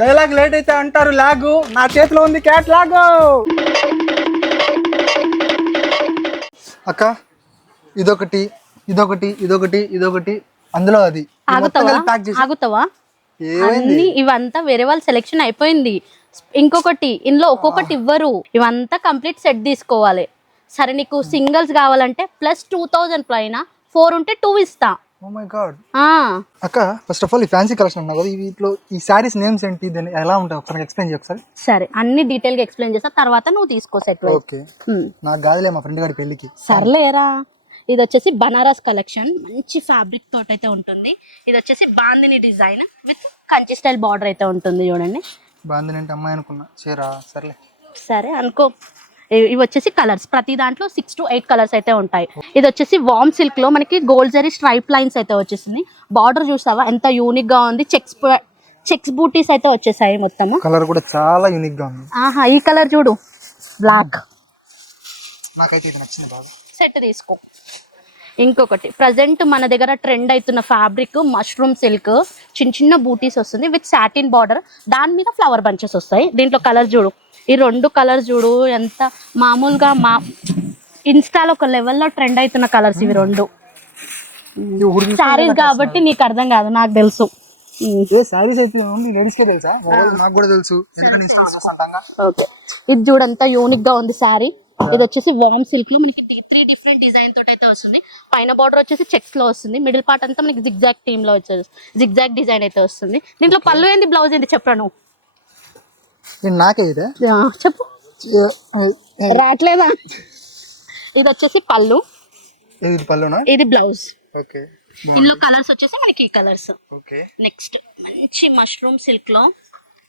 Dialogue late అయితే అంటారు లాగు, నా చేతిలో ఉంది క్యాట్ లాగు. అక్క ఇదొకటి ఇదొకటి ఇదొకటి ఇదొకటి అందులో అది ఆగుతావా? అన్ని ఇవంతా వేరే వాళ్ళ సెలెక్షన్ అయిపోయింది. ఇంకొకటి ఇందులో ఒక్కొక్కటి ఇవ్వరు, ఇవంతా కంప్లీట్ సెట్ తీసుకోవాలి. సరే నీకు సింగిల్స్ కావాలంటే ప్లస్ 2000 పైన 4 ఉంటే 2 ఇస్తా. Oh my god. అక్క ఫస్ట్ ఆఫ్ ఆల్ ఈ ఫ్యాన్సీ కలెక్షన్ అన్నా కదా, వీటిలో ఈ సారీస్ నేమ్స్ ఏంటి, దాన్ని ఎలా ఉంటాయి ఒకసారి ఎక్స్ప్లెయిన్ చేయ ఒకసారి. సరే అన్ని డీటెయిల్ గా ఎక్స్ప్లెయిన్ చేస్తా, తర్వాత నువ్వు తీసుకో సెట్. ఓకే నాకు కాదులే మా ఫ్రెండ్ గారి పెళ్ళికి. సర్లేరా. ఇది వచ్చేసి బనారస్ కలెక్షన్, మంచి ఫ్యాబ్రిక్ తోటి అయితే ఉంటుంది. ఇది వచ్చేసి bandhani design with Kanchi style border అయితే ఉంటుంది. చూడండి, బాందిని అంటే అమ్మాయి అనుకున్నా, చీరా సర్లే. సరే అనుకో. ఇవి వచ్చేసి కలర్స్, ప్రతి దాంట్లో 6 to 8 కలర్స్ అయితే ఉంటాయి. ఇది వచ్చేసి వామ్ సిల్క్ లో మనకి గోల్డ్ జరీ స్ట్రైప్ లైన్స్ అయితే వచ్చేసింది. బార్డర్ చూసావా ఎంత యూనిక్ గా ఉంది, చెక్స్ బూటీస్ అయితే వచ్చేసాయి మొత్తము. కలర్ కూడా చాలా యూనిక్ గా ఉంది. ఈ కలర్ చూడు, బ్లాక్. నాకైతే ఇది నచ్చింది బాగా. సెట్ తీసుకో. ఇంకొకటి ప్రజెంట్ మన దగ్గర ట్రెండ్ అవుతున్న ఫ్యాబ్రిక్ మష్రూమ్ సిల్క్, చిన్న చిన్న బూటీస్ వస్తుంది విత్ సాటిన్ బార్డర్, దాని మీద ఫ్లవర్ బంచెస్ వస్తాయి. దీంట్లో కలర్ చూడు, ఈ 2 కలర్స్ చూడు ఎంత మామూలుగా ఇన్స్టాలో ఒక లెవెల్లో ట్రెండ్ అవుతున్న కలర్స్ ఇవి 2. సారీస్ కాబట్టి నీకు అర్థం కాదు, నాకు తెలుసు. ఇది చూడంతా యూనిక్ గా ఉంది సారీ. ఇది వచ్చేసి వామ్ సిల్క్ లో మనకి 3 డిఫరెంట్ డిజైన్ తోటి అయితే వస్తుంది. పైన బార్డర్ వచ్చేసి చెక్స్ లో వస్తుంది, మిడిల్ పార్ట్ అంతా మనకి జిగ్జాగ్ థీమ్ లో వచ్చేసి జిగ్జాగ్ డిజైన్ అయితే వస్తుంది. దీంట్లో పళ్ళు ఏంది, బ్లౌజ్ ఏంది చెప్పరా నువ్వు? చెప్పు, రాట్లేదా? ఇది వచ్చేసి పళ్ళు, ఇది బ్లౌజ్. ఇందులో కలర్స్ వచ్చేసి మనకి ఈ కలర్స్. నెక్స్ట్ మంచి మష్రూమ్ సిల్క్ లో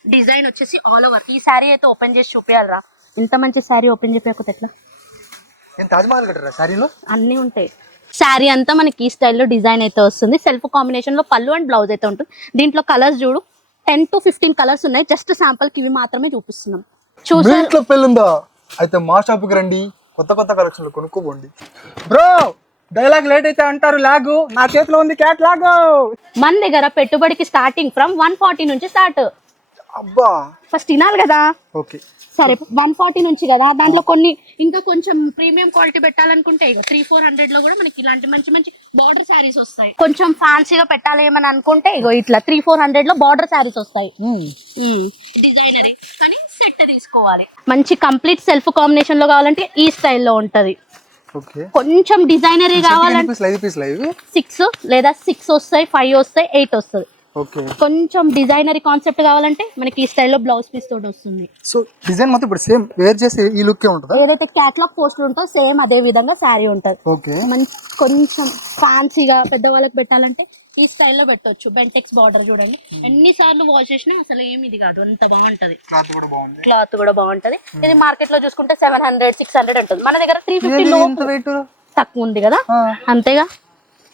డిజైన్ వచ్చేసి ఆల్ ఓవర్. ఈ శారీ అయితే ఓపెన్ చేసి చూపించాలరా, ఇంత మంచి శారీ ఓపెన్ చేయకపోతే ఎట్లా? అన్ని ఉంటాయి. శారీ అంతా మనకి ఈ స్టైల్లో డిజైన్ అయితే వస్తుంది. సెల్ఫ్ కాంబినేషన్ లో పళ్ళు అండ్ బ్లౌజ్ అయితే ఉంటుంది. దీంట్లో కలర్స్ చూడు 10 to 15 కలర్స్ ఉన్నాయి. జస్ట్ శాంపుల్ కి ఇవి మాత్రమే చూపిస్తున్నాం. చూసారు పెళ్ళుందా అయితే మా షాప్ కి రండి, కొత్త కొత్త కలెక్షన్లు కొనుక్కోండి. బ్రో డైలాగ్ లేట్ అయితే అంటారు లాగు, నా చేతిలో ఉంది క్యాట్ లాగు. మన దగ్గర పెట్టుబడికి స్టార్టింగ్ ఫ్రమ్ 140 నుంచి స్టార్ట్. అబ్బా ఫస్ట్ తినాలి కదా. ఓకే సరే 140 నుంచి కదా, దాంట్లో కొన్ని ఇంకా కొంచెం ప్రీమియం క్వాలిటీ పెట్టాలనుకుంటే ఇక 300-400 లో కూడా మనకి ఇలాంటి మంచి మంచి బార్డర్ శారీస్ వస్తాయి. కొంచెం ఫ్యాన్సీగా పెట్టాలి ఏమని అనుకుంటే ఇగో ఇట్లా 300-400 లో బార్డర్ శారీస్ వస్తాయి. డిజైనరీ కానీ సెట్ తీసుకోవాలి. మంచి కంప్లీట్ సెల్ఫ్ కాంబినేషన్ లో కావాలంటే ఈ స్టైల్లో ఉంటది. కొంచెం డిజైనరీ కావాలంటే 6 లేదా 6 వస్తాయి, 5 వస్తాయి, 8 వస్తాయి. కొంచెం డిజైనరీ కాన్సెప్ట్ కావాలంటే మనకి ఈ స్టైల్లో బ్లౌజ్ పీస్ తోటి వస్తుంది. సో డిజైన్ మొత్తం ఇప్పుడు సేమ్ వేర్ చేసి ఈ లుక్ ఉంటుందా? ఏదైతే క్యాటలాగ్ పోస్టర్ ఉంటో సేమ్ అదే విధంగా శారీ ఉంటది. మంచి కొంచెం ఫ్యాన్సీగా పెద్దవాళ్ళకి పెట్టాలంటే ఈ స్టైల్లో పెట్టొచ్చు. బెంటెక్స్ బార్డర్ చూడండి, ఎన్నిసార్లు వాష్ చేసినా అసలు ఏమి ఇది కాదు, అంత బాగుంటది. క్లాత్ కూడా బాగుంటది. ఇది మార్కెట్ లో చూసుకుంటే 700-600 ఉంటుంది. మన దగ్గర 350 తక్కువ ఉంది కదా, అంతేగా.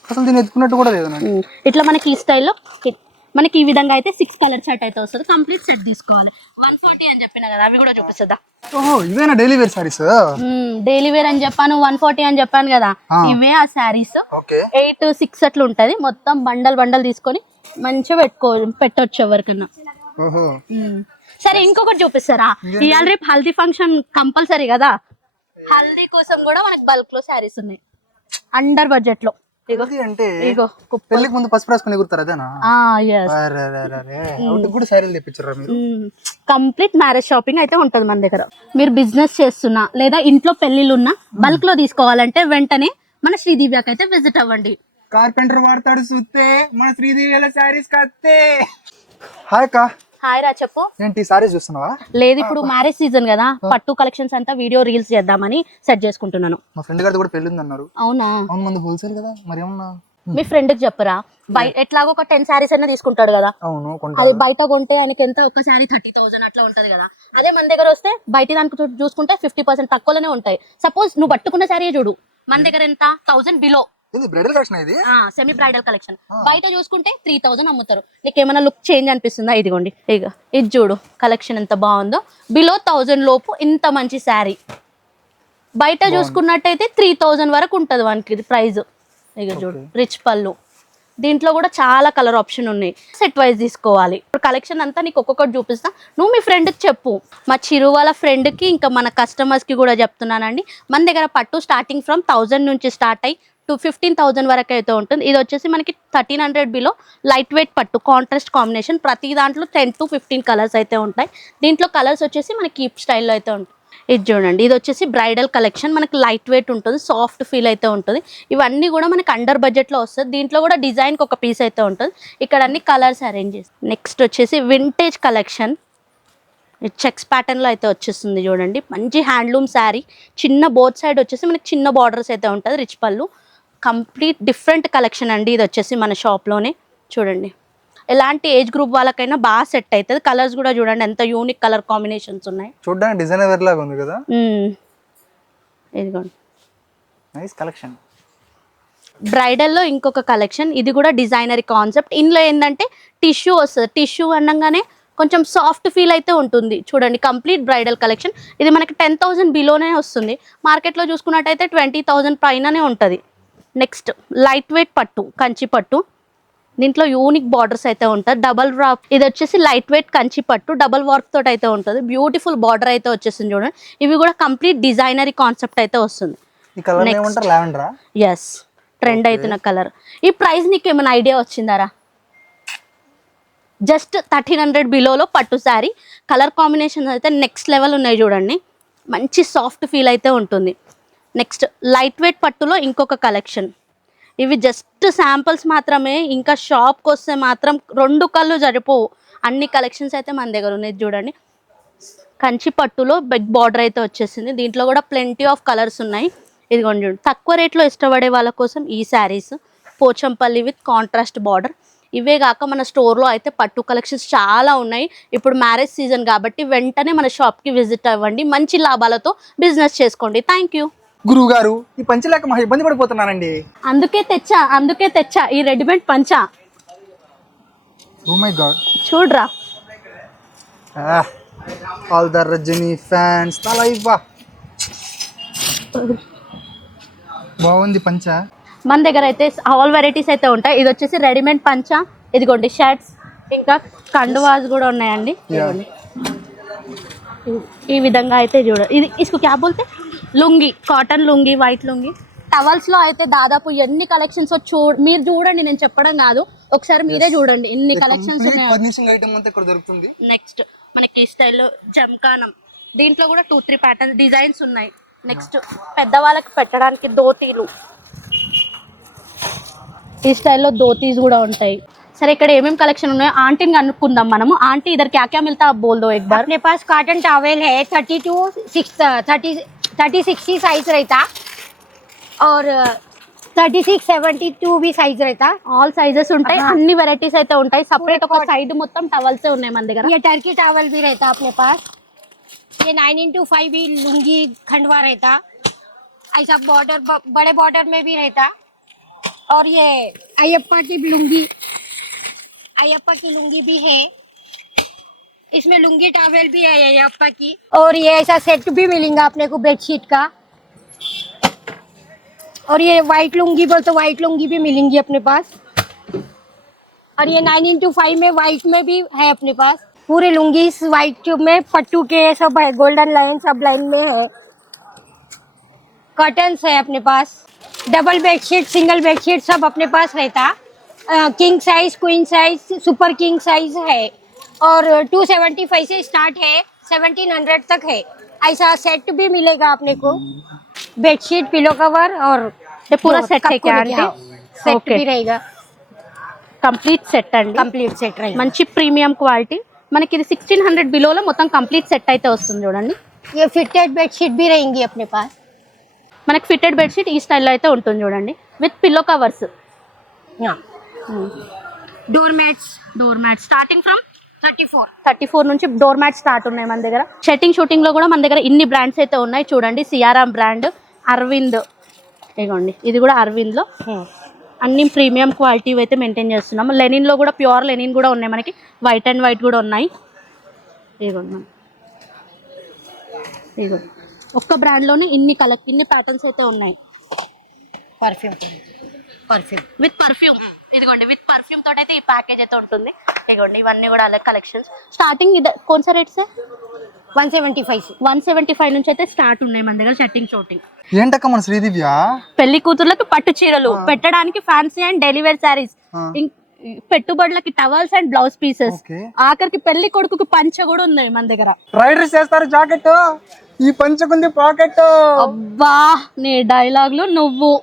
అసలు దీన్ని ఎత్తుకున్నట్టు కూడా లేదు. ఇట్లా మనకి ఈ స్టైల్లో మనకి ఈ విధంగా అయితే 6 కలర్ సెట్ అయితే వస్తుంది. కంప్లీట్ సెట్ తీసుకోవాలి. 140 అని చెప్పిన కదా, అవి కూడా చూపిస్తుందా? ఇవేనా daily wear saris? Daily wear అని చెప్పాను, 140 అని చెప్పాను కదా, ఇవే ఆ శారీస్. 8-6 అట్లా ఉంటది. మొత్తం బండల్ తీసుకొని మంచిగా పెట్టొచ్చు ఎవరికన్నా. సరే ఇంకొకటి చూపిస్తారా? ఇవాళ రేపు హల్దీ ఫంక్షన్ కంపల్సరీ కదా, హల్దీ కోసం కూడా మనకి బల్క్ లో శారీస్ ఉన్నాయి అండర్ బడ్జెట్ లో. పెళ్లికి ముందు పసుపు రాసుకుని ఎగురుతారు అదేనా? కంప్లీట్ మ్యారేజ్ షాపింగ్ అయితే ఉంటది మన దగ్గర. మీరు బిజినెస్ చేస్తున్నా లేదా ఇంట్లో పెళ్లిళ్ళు ఉన్నా బల్క్ లో తీసుకోవాలంటే వెంటనే మన శ్రీదివ్యకి అయితే విజిట్ అవ్వండి. కార్పెంటర్ వాడతాడు చూస్తే మన శ్రీదివ్య సారీస్ కత్తే. హాయ్ కా. హాయ్ రా, చెప్పు. ఏంటి సారీస్ చూస్తున్నావా? లేదు, ఇప్పుడు మ్యారేజ్ సీజన్ కదా, పట్టు కలెక్షన్స్ అంతా వీడియో రీల్స్ చేద్దామని సెట్ చేసుకుంటున్నాను. మా ఫ్రెండ్ గారిది కూడా పెళ్లి ఉందన్నారు. అవునా? అవును, మంది హోల్సేల్ కదా, మరి ఏమన్నా మీ ఫ్రెండ్ కి చెప్పరా, ఎట్లాగో ఒక 10 సారీస్ అయినా తీసుకుంటాడు కదా. అది బయట కొంటే ఆయనకి ఎంత, ఒక సారీ 30,000 అట్లా ఉంటది కదా. అదే మన దగ్గర వస్తే బయట దానికి చూసుకుంటే 50% తక్కువలోనే ఉంటాయి. సపోజ్ నువ్వు పట్టుకున్న సారీ చూడు, మన దగ్గర ఎంత 1000 బిలో. Semi bridal collection. బయట చూసుకుంటే 3000 అమ్ముతారు. నీకు ఏమైనా లుక్ చేంజ్ అనిపిస్తుందా? ఇదిగోండి, ఇక ఇది చూడు కలెక్షన్ ఎంత బాగుందో. బిలో 1000 లోపు ఇంత మంచి శారీ. బయట చూసుకున్నట్టయితే 3000 వరకు ఉంటది వానికి ప్రైస్. ఇక చూడు, రిచ్ పళ్ళు, దీంట్లో కూడా చాలా కలర్ ఆప్షన్ ఉన్నాయి. సెట్ వైజ్ తీసుకోవాలి. ఇప్పుడు కలెక్షన్ అంతా నీకు ఒక్కొక్కటి చూపిస్తా, నువ్వు మీ ఫ్రెండ్కి చెప్పు. మా చిరు వాళ్ళ ఫ్రెండ్కి ఇంకా మన కస్టమర్స్కి కూడా చెప్తున్నానండి. మన దగ్గర పట్టు స్టార్టింగ్ ఫ్రమ్ 1000 నుంచి స్టార్ట్ అయ్యి 15,000 వరకు అయితే ఉంటుంది. ఇది వచ్చేసి మనకి 1300 బిలో లైట్ వెయిట్ పట్టు కాంట్రాస్ట్ కాంబినేషన్. ప్రతి దాంట్లో 10 to 15 కలర్స్ అయితే ఉంటాయి. దీంట్లో కలర్స్ వచ్చేసి మనకి కీప్ స్టైల్లో అయితే ఉంటుంది. ఇది చూడండి, ఇది వచ్చేసి బ్రైడల్ కలెక్షన్. మనకి లైట్ వెయిట్ ఉంటుంది, సాఫ్ట్ ఫీల్ అయితే ఉంటుంది. ఇవన్నీ కూడా మనకి అండర్ బడ్జెట్లో వస్తుంది. దీంట్లో కూడా డిజైన్కి ఒక పీస్ అయితే ఉంటుంది. ఇక్కడ అన్ని కలర్స్ అరేంజ్ చేసి. నెక్స్ట్ వచ్చేసి వింటేజ్ కలెక్షన్. చెక్స్ ప్యాటర్న్లో అయితే వచ్చేస్తుంది చూడండి. మంచి హ్యాండ్లూమ్ శారీ. చిన్న బోత్ సైడ్ వచ్చేసి మనకి చిన్న బార్డర్స్ అయితే ఉంటుంది. రిచ్ పళ్ళు. కంప్లీట్ డిఫరెంట్ కలెక్షన్ అండి. ఇది వచ్చేసి మన షాప్లోనే చూడండి. ఎలాంటి ఏజ్ గ్రూప్ వాళ్ళకైనా బాగా సెట్ అవుతుంది. కలర్స్ కూడా చూడండి ఎంత యూనిక్ కలర్ కాంబినేషన్స్ ఉన్నాయి. చూడడానికి డిజైనర్ వేర్ లాగా ఉంది కదా. ఇదిగోండి నైస్ కలెక్షన్. బ్రైడల్లో ఇంకొక కలెక్షన్. ఇది కూడా డిజైనరీ కాన్సెప్ట్. ఇందులో ఏంటంటే టిష్యూ వస్తుంది. టిష్యూ అనగానే కొంచెం సాఫ్ట్ ఫీల్ అయితే ఉంటుంది. చూడండి కంప్లీట్ బ్రైడల్ కలెక్షన్. ఇది మనకి 10,000 బిలోనే వస్తుంది. మార్కెట్లో చూసుకున్నట్టయితే 20,000 పైననే ఉంటుంది. నెక్స్ట్ లైట్ వెయిట్ పట్టు, కంచి పట్టు. దీంట్లో యూనిక్ బార్డర్స్ అయితే ఉంటుంది. Double warp. ఇది వచ్చేసి లైట్ వెయిట్ కంచి పట్టు డబల్ వార్ప్ తోటి అయితే ఉంటుంది. బ్యూటిఫుల్ బార్డర్ అయితే వచ్చేసింది చూడండి. ఇవి కూడా కంప్లీట్ డిజైనరీ కాన్సెప్ట్ అయితే వస్తుంది. ఈ కలర్ ఏమంటారు? లావెండరా? ఎస్, ట్రెండ్ అవుతున్న కలర్. ఈ ప్రైస్ నీకు ఏమైనా ఐడియా వచ్చిందారా? జస్ట్ 1300 బిలోలో పట్టు శారీ. కలర్ కాంబినేషన్ అయితే నెక్స్ట్ లెవెల్ ఉన్నాయి చూడండి. మంచి సాఫ్ట్ ఫీల్ అయితే ఉంటుంది. నెక్స్ట్ లైట్ వెయిట్ పట్టులో ఇంకొక కలెక్షన్. ఇవి జస్ట్ శాంపుల్స్ మాత్రమే. ఇంకా షాప్కి వస్తే మాత్రం 2 కళ్ళు సరిపోవు. అన్ని కలెక్షన్స్ అయితే మన దగ్గర ఉన్నాయి చూడండి. కంచి పట్టులో బిగ్ బార్డర్ అయితే వచ్చేసింది. దీంట్లో కూడా ప్లెంటీ ఆఫ్ కలర్స్ ఉన్నాయి. ఇదిగోండి చూడండి. తక్కువ రేట్లో ఇష్టపడే వాళ్ళ కోసం ఈ saris. Pochampally with contrast border. ఇవే కాక మన స్టోర్లో అయితే పట్టు కలెక్షన్స్ చాలా ఉన్నాయి. ఇప్పుడు మ్యారేజ్ సీజన్ కాబట్టి వెంటనే మన షాప్కి విజిట్ అవ్వండి. మంచి లాభాలతో బిజినెస్ చేసుకోండి. Thank you. గురువు గారు, ఈ పంచ లేక మా ఇబ్బంది పడిపోతున్నానండి. అందుకే తెచ్చా ఈ రెడీమేడ్ పంచా. ఓ మై గాడ్, చూడరా. ఆల్ ద రజనీ ఫ్యాన్స్ తల ఇవ్వా. బాగుంది పంచ. మన దగ్గర అయితే ఆల్ వెరైటీస్ అయితే ఉంటాయి. ఇది వచ్చేసి రెడీమేడ్ పంచా. ఇదిగోండి షర్ట్స్, ఇంకా కండువాస్ కూడా ఉన్నాయండి. ఇదిగోండి ఈ విధంగా అయితే ఇది ఇసుకు క్యా బోల్తే లుంగి, కాటన్ లుంగి, వైట్ లుంగి. టవల్స్లో అయితే దాదాపు ఎన్ని కలెక్షన్స్ మీరు చూడండి, నేను చెప్పడం కాదు, ఒకసారి మీరే చూడండి ఎన్ని కలెక్షన్స్ దొరుకుతుంది. నెక్స్ట్ మనకి ఈ స్టైల్లో జంకానం. దీంట్లో కూడా 2-3 ప్యాటర్న్ డిజైన్స్ ఉన్నాయి. నెక్స్ట్ పెద్దవాళ్ళకి పెట్టడానికి ధోతీలు. ఈ స్టైల్లో ధోతీస్ కూడా ఉంటాయి. సరే ఇక్కడ ఏమేమి కలెక్షన్ ఉన్నాయో ఆంటీని కనుక్కుందాం మనము. ఆంటీ इधर क्या क्या मिलता है आप बोल दो एक बार. अपने पास कॉटन टॉवेल है 30-60 साइज रहता और 36-72 भी साइज रहता. ఆల్ సైజెస్ ఉంటాయి, అన్ని వెరైటీస్ అయితే ఉంటాయి. సపరేట్ ఒక సైడ్ మొత్తం టవల్సే ఉన్నాయి మన దగ్గర. ये टर्की टॉवल भी रहता अपने पास. ये 9x5 भी लुंगी खंडवा रहता. ऐसा बॉर्डर बड़े बॉर्डर में भी रहता. और ये अयप्पा की लुंगी भी है. इसमें लुंगी टॉवेल भी है अयप्पा की. और ये ऐसा सेट भी मिलेगा अपने को बेडशीट का. और ये वाइट लुंगी बोल तो वाइट लुंगी भी मिलेंगी अपने पास. और ये 9x5 में वाइट में भी है अपने पास. पूरे लुंगी वाइट में पट्टू के सब है, गोल्डन लाइन सब लाइन में है. कर्टन्स है अपने पास. डबल बेडशीट, सिंगल बेडशीट सब अपने पास रहता. King size, queen size, super king size है. और 275 से स्टार्ट है, 1700 तक है. ऐसा सेट भी मिलेगा अपने को. बेडशीट, पिलो कवर और ये पूरा सेट है क्या आंटी? Set Okay. भी रहेगा. కంప్లీట్ సెట్ అండి. कंप्लीट सेट रहेगा. మంచి ప్రీమియం క్వాలిటీ. మనకి ఇది 1600 బిలోలో మొత్తం కంప్లీట్ సెట్ అయితే వస్తుంది చూడండి. ये फिटेड बेडशीट भी रहेंगी अपने पास. మనకి ఫిట్టెడ్ బెడ్షీట్ ఈ స్టైల్లో అయితే ఉంటుంది చూడండి, with pillow covers. Door mat starting from 34 నుంచి డోర్ మ్యాట్ స్టార్ట్ ఉన్నాయి మన దగ్గర. షూటింగ్ లో కూడా మన దగ్గర ఇన్ని బ్రాండ్స్ అయితే ఉన్నాయి చూడండి. సియారాం బ్రాండ్, అరవింద్, ఇదిగోండి ఇది కూడా అరవింద్ లో అన్ని ప్రీమియం క్వాలిటీ అయితే మెయింటైన్ చేస్తున్నాము. లెనిన్ లో కూడా ప్యూర్ లెనిన్ కూడా ఉన్నాయి మనకి. వైట్ అండ్ వైట్ కూడా ఉన్నాయి. ఇదిగోండి ఒక్క బ్రాండ్ లోనే ఇన్ని ప్యాటర్న్స్ అయితే ఉన్నాయి. Perfume perfume with perfume. ఇదిగోండి విత్ పర్ఫ్యూమ్ తోటి అయితే ఈ ప్యాకేజ్ అయితే ఉంటుంది. ఇదిగోండి ఇవన్నీ కూడా అలాగే కలెక్షన్స్. స్టార్టింగ్ ఇది కోన్సా రేట్స్ 175 से 175 నుంచి అయితే స్టార్ట్ ఉన్నాయి మన దగ్గర సెట్టింగ్ షూటింగ్. ఏంటక్క మన శ్రీదివ్య పెళ్లి కూతుర్లకు పట్టు చీరలు పెట్టడానికి ఫ్యాన్సీ అండ్ డెలివరీ శారీస్, పెట్టుబడులకి towels and blouse pieces, okay. ఆఖరికి పెళ్లి కొడుకుకి పంచ కూడా ఉంది మన దగ్గర. రైడర్స్ చేస్తారు జాకెట్, ఈ పంచకుంది పాకెట్. అబ్బా నీ డైలాగులు నువ్వు.